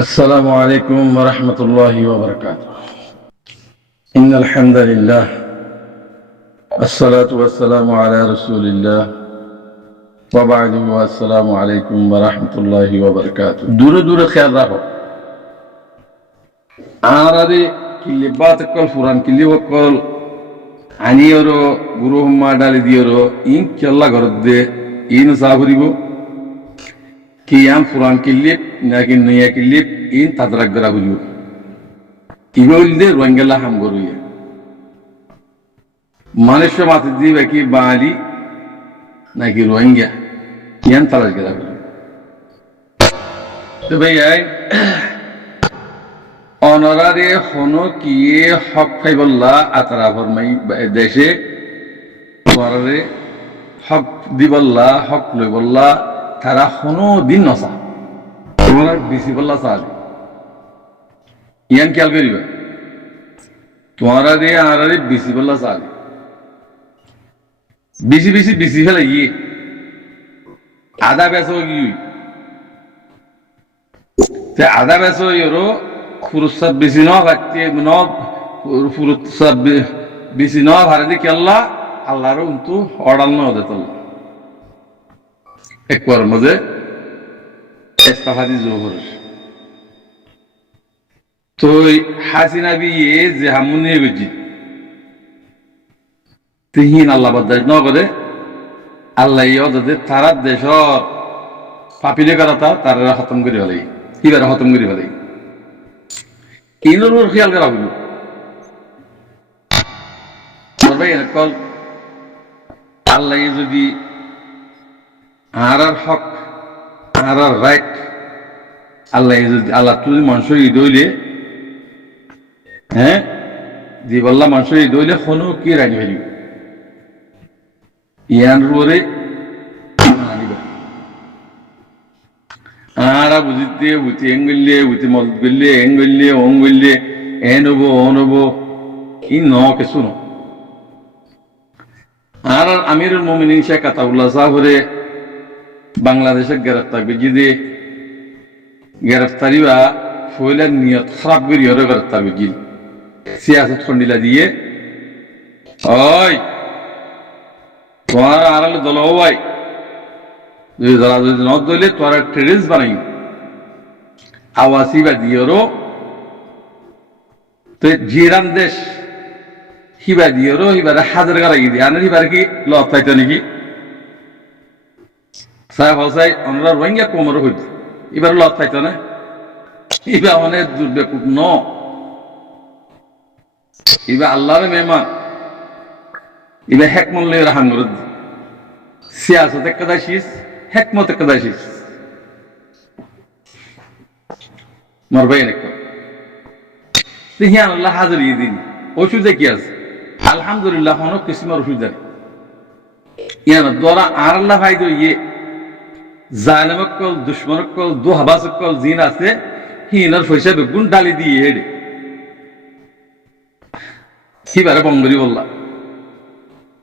السلام عليكم ورحمة الله وبركاته. إن الحمد لله الصلاة والسلام على رسول الله وبعد والسلام عليكم ورحمة الله وبركاته. دور دور خير رهو آرادي كل بات كل فران كل وكل عنيرو غروه ما دالي ديرو إن كلا غرد إن سافريبو كيام فران كليب لكن نيا كليب إن تدرك غرابيو يقول ده روانجلا هم غرويه মানুষের মাথা দিবে কি বাঙালি নাকি রোহিঙ্গা ইয়ান তালাশ গেলাম তো ভাই অনারারে হনো কি হক ফাইবল্লা আতরা ফরমাই দেশে তোরারে হক দিবল্লা হক লইবল্লা তারা হনো দিন নসা তোমরা বেশি বল্লা চাল ইয়ান খেয়াল করিবা তোমরা রে আনারে বেশি বল্লা চাল বেশি ফেলে গিয়ে আদা বেসো গিয়ে আদা বেসো ইরো ফুরুসাব বেশি ন ভাতে ন ফুরুসাব বেশি ন ভারতে কেল্লা আল্লাহর উন্তু অর্ডার ন দে তল্লা একবার মধ্যে ইস্তাফাদি জোহর তো হাসিনা বিয়ে যে হামুনে গজি তিহিন আল্লাহ বদায় ন করে আল্লাহ ইয়দে তারা দেশ পাপিলে করাতা তারা খতম করে ফেলাই কিবারে খতম করে ফেলাই ইনোর খেয়াল করা হইল ভাই কল আল্লাহ যদি আর হক আর রাইট আল্লাহ যদি আল্লাহ তুই মানুষ ঈদ হইলে হ্যাঁ দি বললা মানুষ ঈদ হইলে কোনো কি রাজি হইল ইয়ান রুরে আরা বুঝিতে বুঝি এঙ্গলে বুঝি মল গলে এঙ্গলে অঙ্গলে এনবো অনবো ই ন কিছু ন আর আমিরুল মুমিনিন শেখ আতাউল্লাহ সাহেবরে বাংলাদেশে গ্রেফতার গিয়ে গ্রেফতারি বা ফয়লার নিয়ত খারাপ করি হরে গ্রেফতার গিয়ে সিয়াসত খন্ডিলা দিয়ে ওই তোমার আড়ালে দল ভাই যদি দলা যদি ন দলে তোরা টেরিস বানাই আওয়াসি বা দিয়েরও তো জিরান দেশ হিবা দিয়েরও হিবারে হাজার গাড়া গিয়ে দিয়ে আনার হিবার কি লত পাইতো নাকি সাহেব হসাই আমরা রোহিঙ্গা কোমর হইত এবার লত পাইতো না ইবা অনেক দুর্বেকুট ন ইবা আল্লাহর মেহমান ইবা হেকমল্লে রাহাঙ্গরদ সিয়াসতে কাদাশিস হেকমতে কাদাশিস মারবাই নাকি তিহিয়ান আল্লাহ হাজির দিন ওষুধে কি আছে আলহামদুলিল্লাহ হনো কিসিমার ওষুধ আছে ইয়ান দরা আর আল্লাহ ফাইদো ইয়ে জালেমকল দুশ্মনকল দু হাবাসকল জিন আছে হিনার পয়সা বেগুন ডালি দিয়ে হেডে কিবারে বঙ্গরি বললা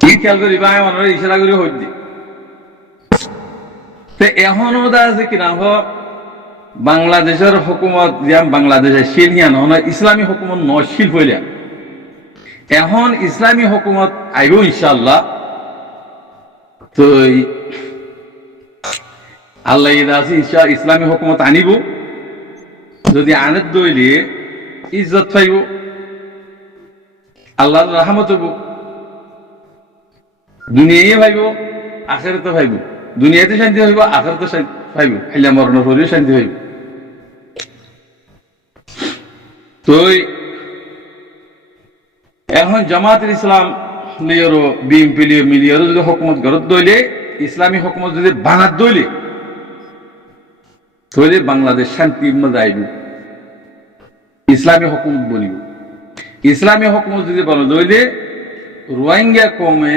কি খেয়াল করি ভাই আমার ইশারা করে হইতে তো এখনো আছে কিনা বাংলাদেশের হুকুমত যেমন বাংলাদেশের শিলহিয়ান হন ইসলামী হুকুমত নশীল হইলে এখন ইসলামী হুকুমত আইব ইনশাআল্লাহ তো আল্লাহ আছে ইসলামী হুকুমত আনিব যদি আনের দইলে ইজ্জত পাইব আল্লাহর রহমত হইব দুনিয়ায় ভাইব আখেরাতে ভাইব দুনিয়াতে শান্তি হইব আখেরাতে শান্তি ভাইব হাইলা মরণ হইলে শান্তি হইব তো এখন জামাতের ইসলাম লিয়ারো বিএনপি লিয়ে মিলিয়ারো যদি হুকুমত গরত দইলে ইসলামী হুকুমত যদি বানাত দইলে তাহলে বাংলাদেশ শান্তির মধ্যে আইব ইসলামী হুকুমত বনিব ইসলামী হুকুমত যদি বলা দইলে রোহিঙ্গা কমে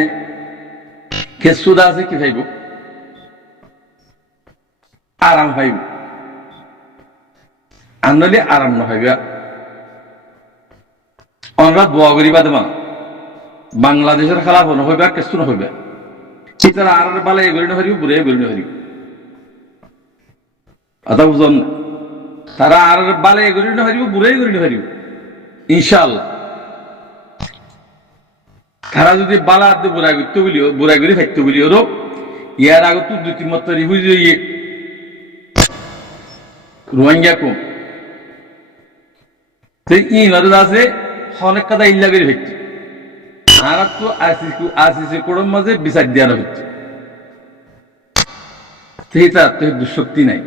খেসুদা আছে কি ভাইব আরাম ভাইব আনলে আরাম না ভাইবা আমরা দোয়া করি বাদমা বাংলাদেশের খেলা হন হইবা কেসু না হইবা চিতারা আর বালা এগুলি না হরিব বুড়ে এগুলি না হরিব আদা বুঝন তারা আর বালে করি না হারিব বুড়াই করি না হারিব ইনশাআল্লাহ। তারা যদি বালা হাতে বুড়াই করতে বলিও বুড়াই করে থাকতে বলিও ইয়ার আগে তো 2-3 মাত্র রিফিউজি ইয়ে রোহিঙ্গা কম ইনারে আছে অনেক কথা ইল্লা করে ফেলছে আর তো আসিসি কোড়ের মাঝে বিচার দেওয়ানো হচ্ছে তার তো দুঃশক্তি নাই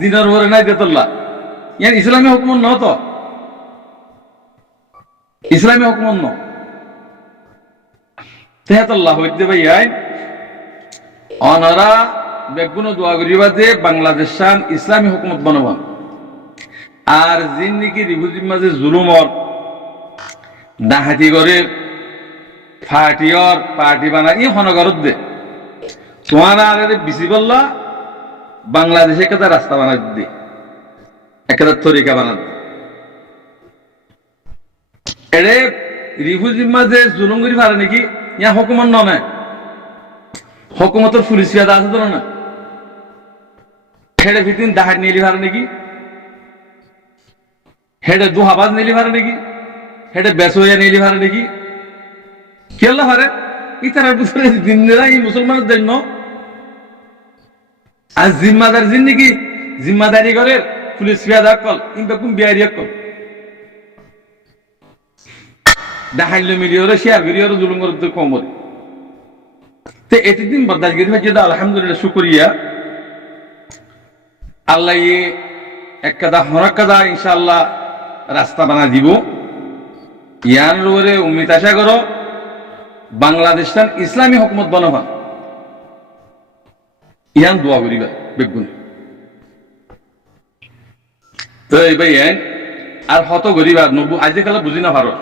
দিনের ভরে নাই দেতল্লা ইয়ার ইসলামী হুকুম ন তো ইসলামী হুকুম ন তেহাতল্লাহ হইতে ভাই অনারা বেগুন দোয়া করিবা যে বাংলাদেশ ইসলামী হুকুমত বানাবান আর জিন নাকি রিভুজির মাঝে জুলুমর ডাহাতি করে ফাটিয়র পার্টি বানা ই হনগরত দে তোমার আগে বিসি বললা বাংলাদেশে একটা রাস্তা বানাই দে একটা তরিকা বানা দে এরে রিফিউজির মাঝে জুলুম করি পারে নাকি ইয়া হুকুমত নয় হুকুমতের পুলিশ পেয়াদা আছে তো না হেডে ভিতিন ডাহাত নিলি পারে নাকি হেডে দুহাবাজ নিলি পারে নাকি হেডে বেসইয়া নিলি পারে নাকি কেলা পারে ইতার ভিতরে দিনরা এই মুসলমানের জন্য আর জিম্মাদার জিন নাকি জিম্মাদারি করে পুলিশ পেয়াদা কল ইনকা কোন বিয়ারি কল ডাহাইল মিলিয়রে শেয়ার করিয়রে জুলুম করতে কম করে তে এতদিন বরদাস্ত করি ভাই আলহামদুলিল্লাহ শুকরিয়া আল্লাহ এক কাদা হরক কাদা ইনশাআল্লাহ রাস্তা বানা দিব ইয়ার উপরে উম্মিদ আশা করো বাংলাদেশটান ইসলামী হুকুমত বানাবা ইয়ান দোয়া করিবা বেগুন তো এই ভাই আর হত করিবা নবু আজকাল বুঝি না ভারত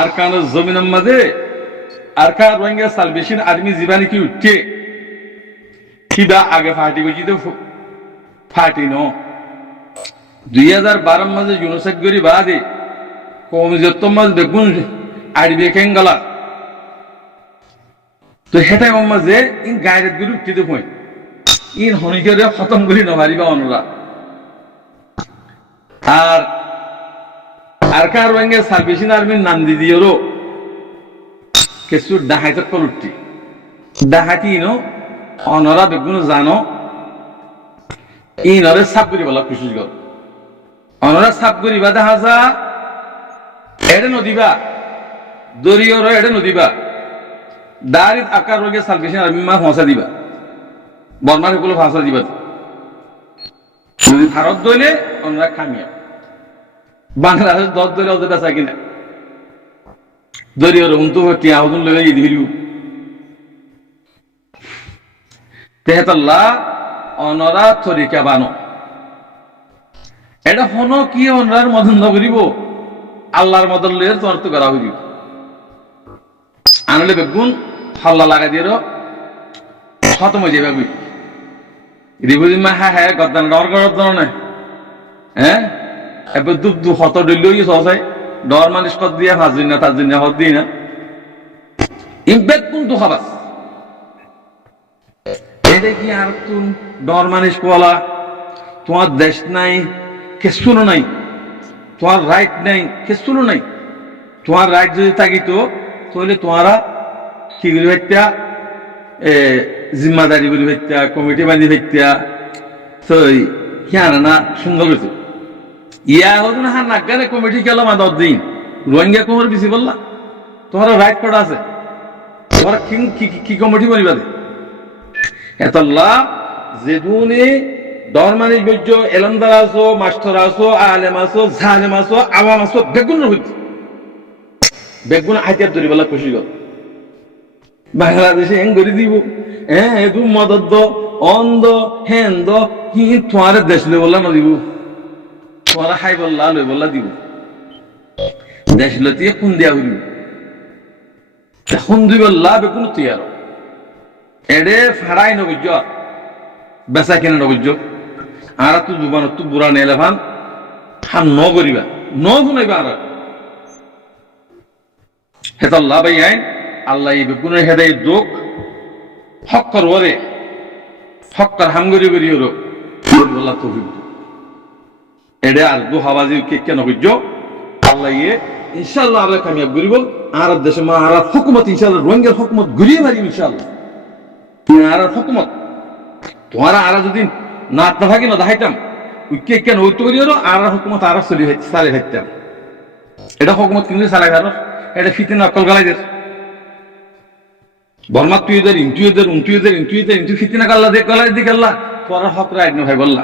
আর কান জমিনের মাঝে আর কার রোহিঙ্গা সালভেশন আর্মি জীবানি কি উঠছে কিবা আগে ফাটি গেছি তো ফাটি ন 2012 মাঝে ইউনিসেফ করি বাদে কমিজত মাঝ বেগুন আড়বে কেঙ্গালা তো হেটাই মাঝে ইন গায়রত গুলি উঠতে তো পয় ইন হনিকে খতম করি নভারিবা অনুরা আর কার রোহিঙ্গা সালভেশন আর্মির নাম দি দিও কিছু ডাহাইতক কলুটি ডাহাতি ইনো অনরা বেগুন জানো ইনরে সাপ করি বলা খুশি গল অনরা সাপ করিবা দেখা যা এড়ে নদীবা দরিয়র এড়ে নদীবা দারিত আকার রোগে সালভেশন আর্মি মা ফাঁসা দিবা বর্মার সকলে ফাঁসা দিবা যদি ভারত দইলে অনরা খামিয়া বাংলাদেশ 10 দইলে ওদের বেচা কিনা দরিয়র হুন্তু টিয়া হুদুন লগে ই দিলু তেহতাল্লাহ অনরা তরিকা বানো এটা হনো কি অনরার মদন করিব আল্লাহর মদন লয়ে তর্ত করা হইব আনলে বেগুন হাল্লা লাগা দিয়ে খতম হয়ে যাবে রিভুজি মা হ্যাঁ হ্যাঁ গদ্দান ডর করার জন্য না হ্যাঁ এবার দুপ দু হত ডইল সসাই ডর মানুষ কত দিয়ে ফাঁস দিন না তার জন্য হত দিই না ইম্প্যাক্ট কোন তো খাবাস এটা কি আর তুম ডর মানুষ কোয়ালা তোমার দেশ নাই কেসুনো নাই তোমার রাইট নাই কেসুনো নাই তোমার রাইট যদি থাকিতো তাহলে তোমারা কি করি ভাইত্যা জিম্মাদারি করি ভাইত্যা কমিটি বাঁধি ভাইত্যা তো হিয়ানা না সুন্দর হয়েছে ইয়া হোক না হ্যাঁ নাগানে কমিটি গেল মা 10 দিন রোহিঙ্গা কোমর বেশি বললা তোমার রাইট কটা আছে তোমার কি কমিটি বনিবা দে এতল্লাহ যেদুনে ডর মানুষ বৈজ্য এলন্দার আছো মাস্টার আছো আলেম আছো জালেম আছো আওয়াম আছো বেগুন হইছে বেগুন হাতিয়ার ধরি বলা খুশি গল বাংলাদেশে হেং করে দিব হ্যাঁ এদু মদত অন্ধ হেন্দ হি তোমার দেশ লই বললা না দিব তোমার হাই বললা লই বললা দিব দেশ লতিয়ে কোন দিয়া হইল এখন দুই বললা বেগুন তৈয়ার এডে ফাড়াই নবুজ বেচা কিনে নবুজ আর তো জুবান তো বুড়া নেলে ভান হাম ন করিবা ন শুনাইবা আর হেতাল্লাহ ভাই আইন আল্লাহ এই বেগুনের হেদায় যোগ হক করবরে হক্কার হামগরি করি ওর বল্লা তৌফিক এডে আর দু হাবাজি কেন বুঝছ আল্লাহ ইয়ে ইনশাআল্লাহ আমরা কামিয়াব করিব আরব দেশে মা আরব হুকুমত ইনশাআল্লাহ রোহিঙ্গার হুকুমত ঘুরিয়ে মারিব ইনশাআল্লাহ আরব হুকুমত তোমার আর যদি না থাকি না দেখাইতাম কে কেন ওই তো করি ওর আর হুকুমত আর চলি চালে থাকতাম এটা হুকুমত কিন্তু চালাই ভালো এটা ফিতে নকল গালাইদের বর্মা তুই দের ইন্টু দের উন্টু দের ইন্টু দের ইন্টু ফিতিনা গাল্লা দে গালাই দি গাল্লা তোরা হক রাইট না ভাই বললা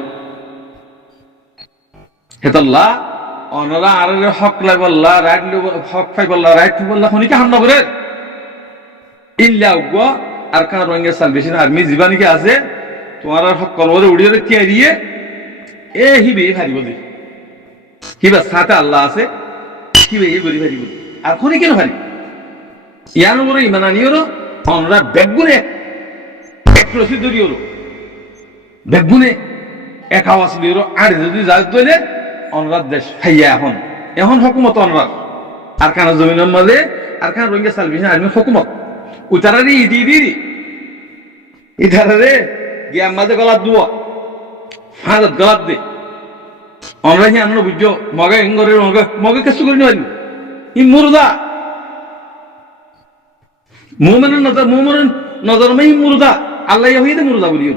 হেতাল্লা অনরা আর হক লাই বললা রাইট হক ফাই বললা রাইট বললা হনিকে হামলা করে ইল্লা উগো আর কার রঙের সালভেশন আর্মি জীবানি কে আছে তোমার হক কলরে উড়িয়ে তিয়ারিয়ে এ হিবে ভারি বলি হিবা সাথে আল্লাহ আছে হিবে এই বলি ভারি বলি আর হনি কেন ভারি ইয়ানো বড় ইমান আনিওরো অনরা বেগুনে এক রশি ধরিওরো বেগুনে এক আওয়াজ লিওরো আর যদি যাজ দইলে অনরার দেশ হাইয়া এখন এখন হুকুমত অনরার আর কানা জমিনের মাঝে আর কানা রোহিঙ্গা সালভেশন আর্মি হুকুমত উতারারি ইধারে গিয়া মাঝে গলাত দুয়া হাজার গলাত দে অনরা হি আনলো বুঝছো মগে ইঙ্গরে মগে কিছু করি না ই মুরদা মোমেনের নজর মাই মুরদা আল্লাহ হইতে মুরদা বলিও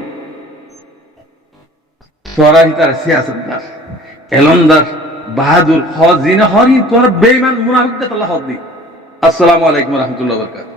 তোরা তার সিয়াসতদার এলমদার বাহাদুর হজিনা হরি তোর বেঈমান মুনাফিকদের আল্লাহ হদ দি আসসালামু আলাইকুম ওয়া রাহমাতুল্লাহি ওয়া বারাকাতুহু